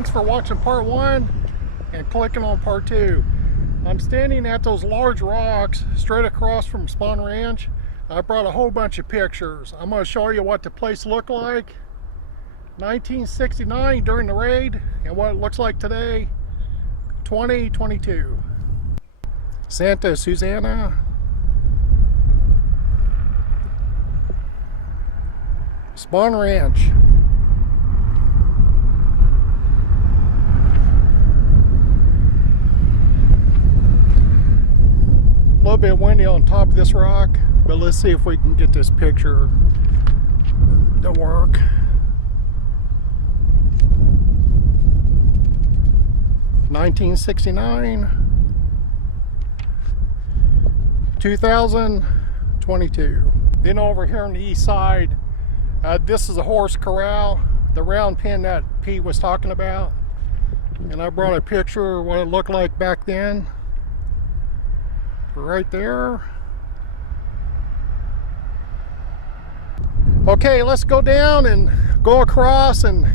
Thanks for watching part 1 and clicking on part 2. I'm standing at those large rocks straight across from Spahn Ranch. I brought a whole bunch of pictures. I'm going to show you what the place looked like 1969 during the raid and what it looks like today 2022. Santa Susana, Spahn Ranch. A little bit windy on top of this rock, but let's see if we can get this picture to work. (1969) 2022. Then over here on the east side, this is a horse corral, the round pen that Pete was talking about, and I brought a picture of what it looked like back then. Right there. Okay, let's go down and go across and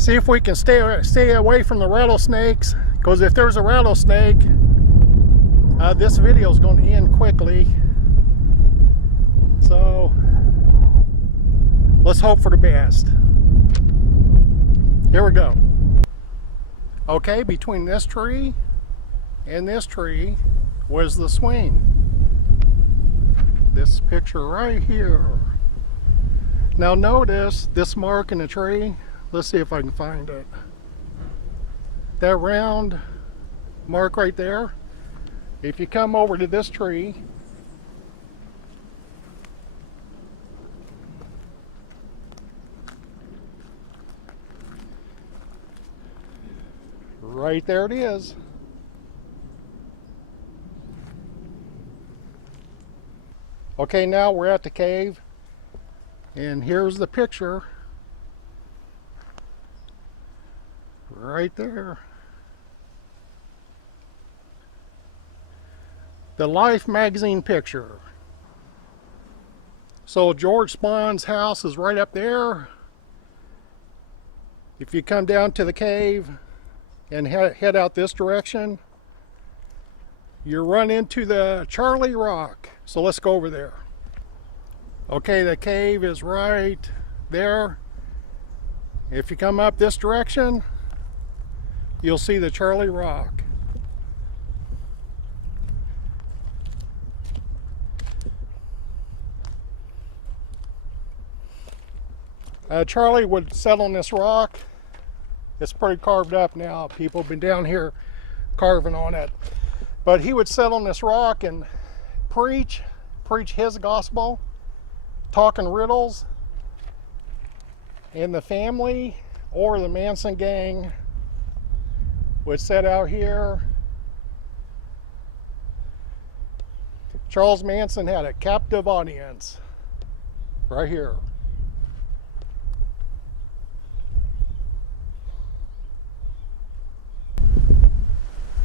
see if we can stay away from the rattlesnakes, because if there's a rattlesnake, this video is going to end quickly. So let's hope for the best. Here we go. Okay, between this tree and this tree was the swing. This picture right here. Now notice this mark in the tree. Let's see if I can find it. That round mark right there. If you come over to this tree, right there it is. Okay, now we're at the cave, and here's the picture right there. The Life magazine picture. So George Spahn's house is right up there. If you come down to the cave and head out this direction, you run into the Charlie Rock. So let's go over there. Okay, the cave is right there. If you come up this direction, you'll see the Charlie Rock. Charlie would set on this rock. It's pretty carved up now. People have been down here carving on it. But he would sit on this rock and preach his gospel, talking riddles, and the family or the Manson gang would sit out here. Charles Manson had a captive audience right here.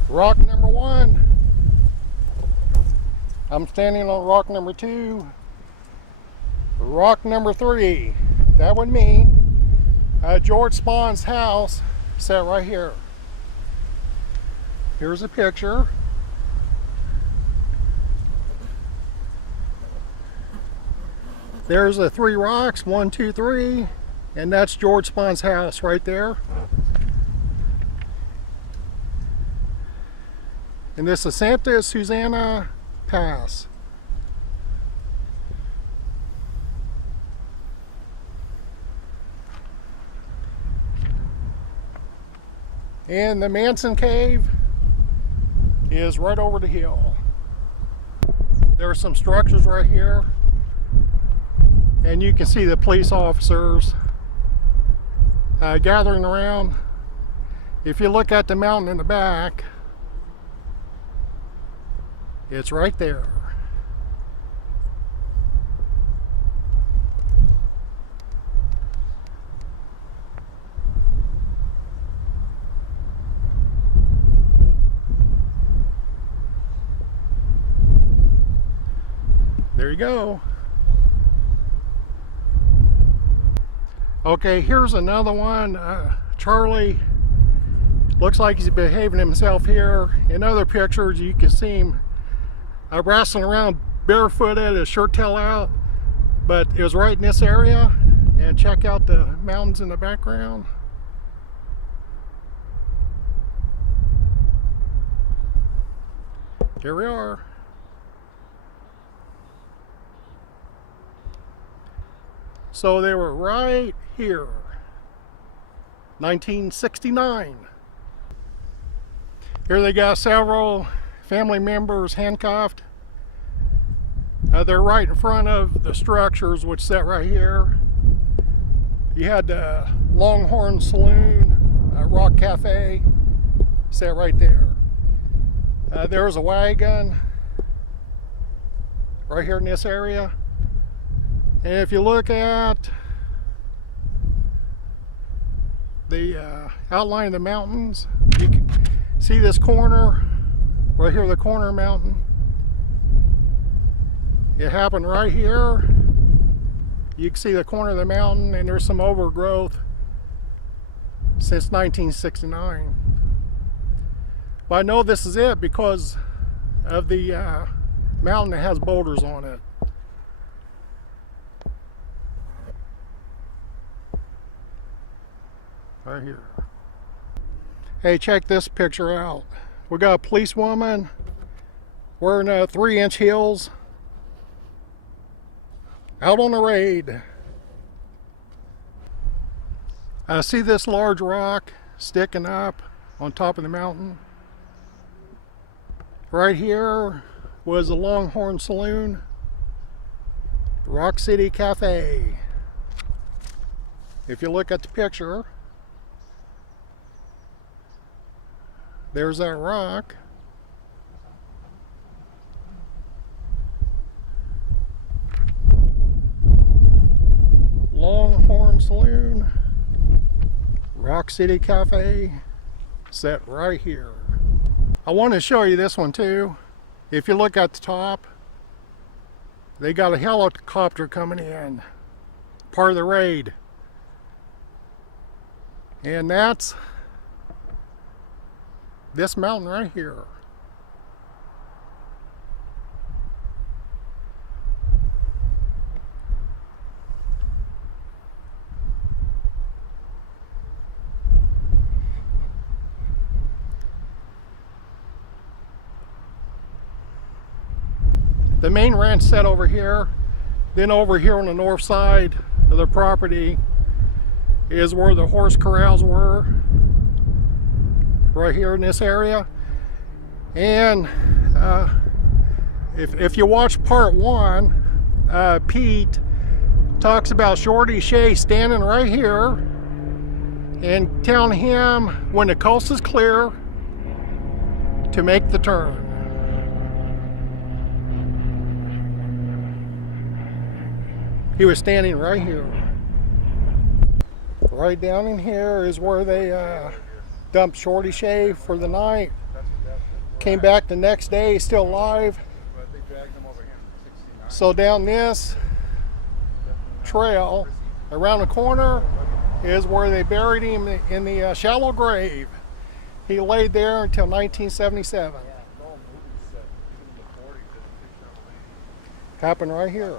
Rock number 1. I'm standing on rock number 2. Rock number 3. That would mean George Spahn's house sat right here. Here's a picture. There's the 3 rocks, 1, 2, 3, and that's George Spahn's house right there. And this is Santa Susana Pass. And the Manson cave is right over the hill. There are some structures right here, and you can see the police officers gathering around. If you look at the mountain in the back, it's right there. There you go. Okay, here's another one. Charlie looks like he's behaving himself here. In other pictures, you can see him wrestling around barefooted, his shirt tail out. But it was right in this area. And check out the mountains in the background. Here we are. So they were right here. 1969. Here they got several family members handcuffed. They're right in front of the structures, which set right here. You had the Longhorn Saloon, Rock Cafe, set right there. There's a wagon right here in this area. And if you look at the outline of the mountains, you can see this corner, right here, the corner mountain. It happened right here. You can see the corner of the mountain, and there's some overgrowth since 1969. But I know this is it because of the mountain that has boulders on it. Right here. Hey, check this picture out. We got a policewoman wearing 3-inch heels out on a raid. I see this large rock sticking up on top of the mountain. Right here was the Longhorn Saloon, Rock City Cafe. If you look at the picture, there's that rock. Longhorn Saloon, Rock City Cafe, set right here. I want to show you this one too. If you look at the top, they got a helicopter coming in, part of the raid. And that's this mountain right here. The main ranch set over here. Then over here on the north side of the property is where the horse corrals were, right here in this area. And if you watch part 1, Pete talks about Shorty Shea standing right here and telling him when the coast is clear to make the turn. He was standing right here. Right down in here is where they dumped Shorty Shea for the night. Came back the next day, still alive. So down this trail, around the corner, is where they buried him in the shallow grave. He laid there until 1977. Happened right here.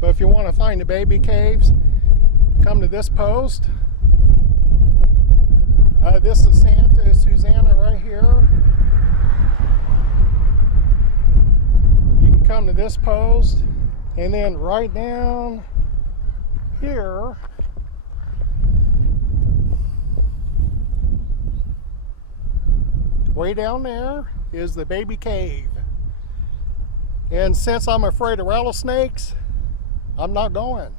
But if you want to find the baby caves, come to this post. This is Santa Susana right here. You can come to this post, and then right down here way down there is the baby cave. And since I'm afraid of rattlesnakes, I'm not going.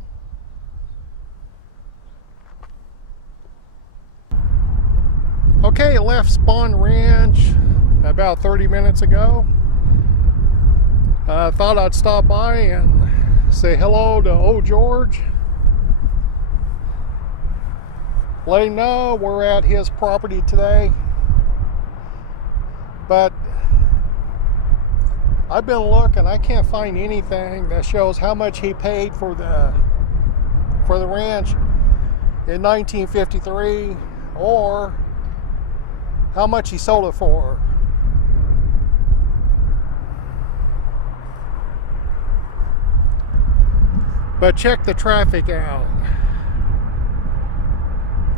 Okay, I left Spahn Ranch about 30 minutes ago. I thought I'd stop by and say hello to old George. Let him know we're at his property today. But I've been looking, I can't find anything that shows how much he paid for the ranch in 1953. or how much he sold it for. But check the traffic out.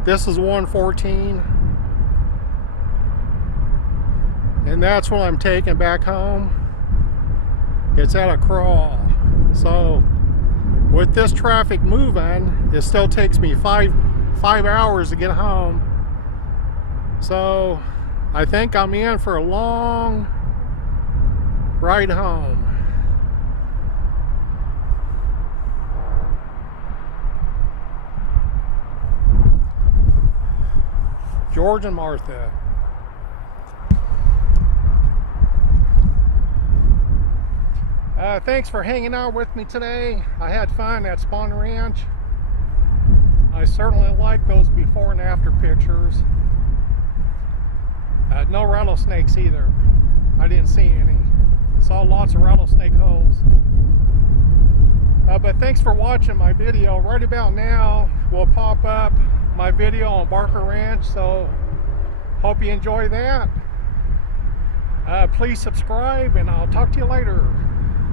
This is 114. And that's what I'm taking back home. It's at a crawl. So with this traffic moving, it still takes me five hours to get home. So I think I'm in for a long ride home. George and Martha. Thanks for hanging out with me today. I had fun at Spahn Ranch. I certainly like those before and after pictures. No rattlesnakes either. I didn't see any. Saw lots of rattlesnake holes. But thanks for watching my video. Right about now will pop up my video on Barker Ranch, so hope you enjoy that. Please subscribe, and I'll talk to you later.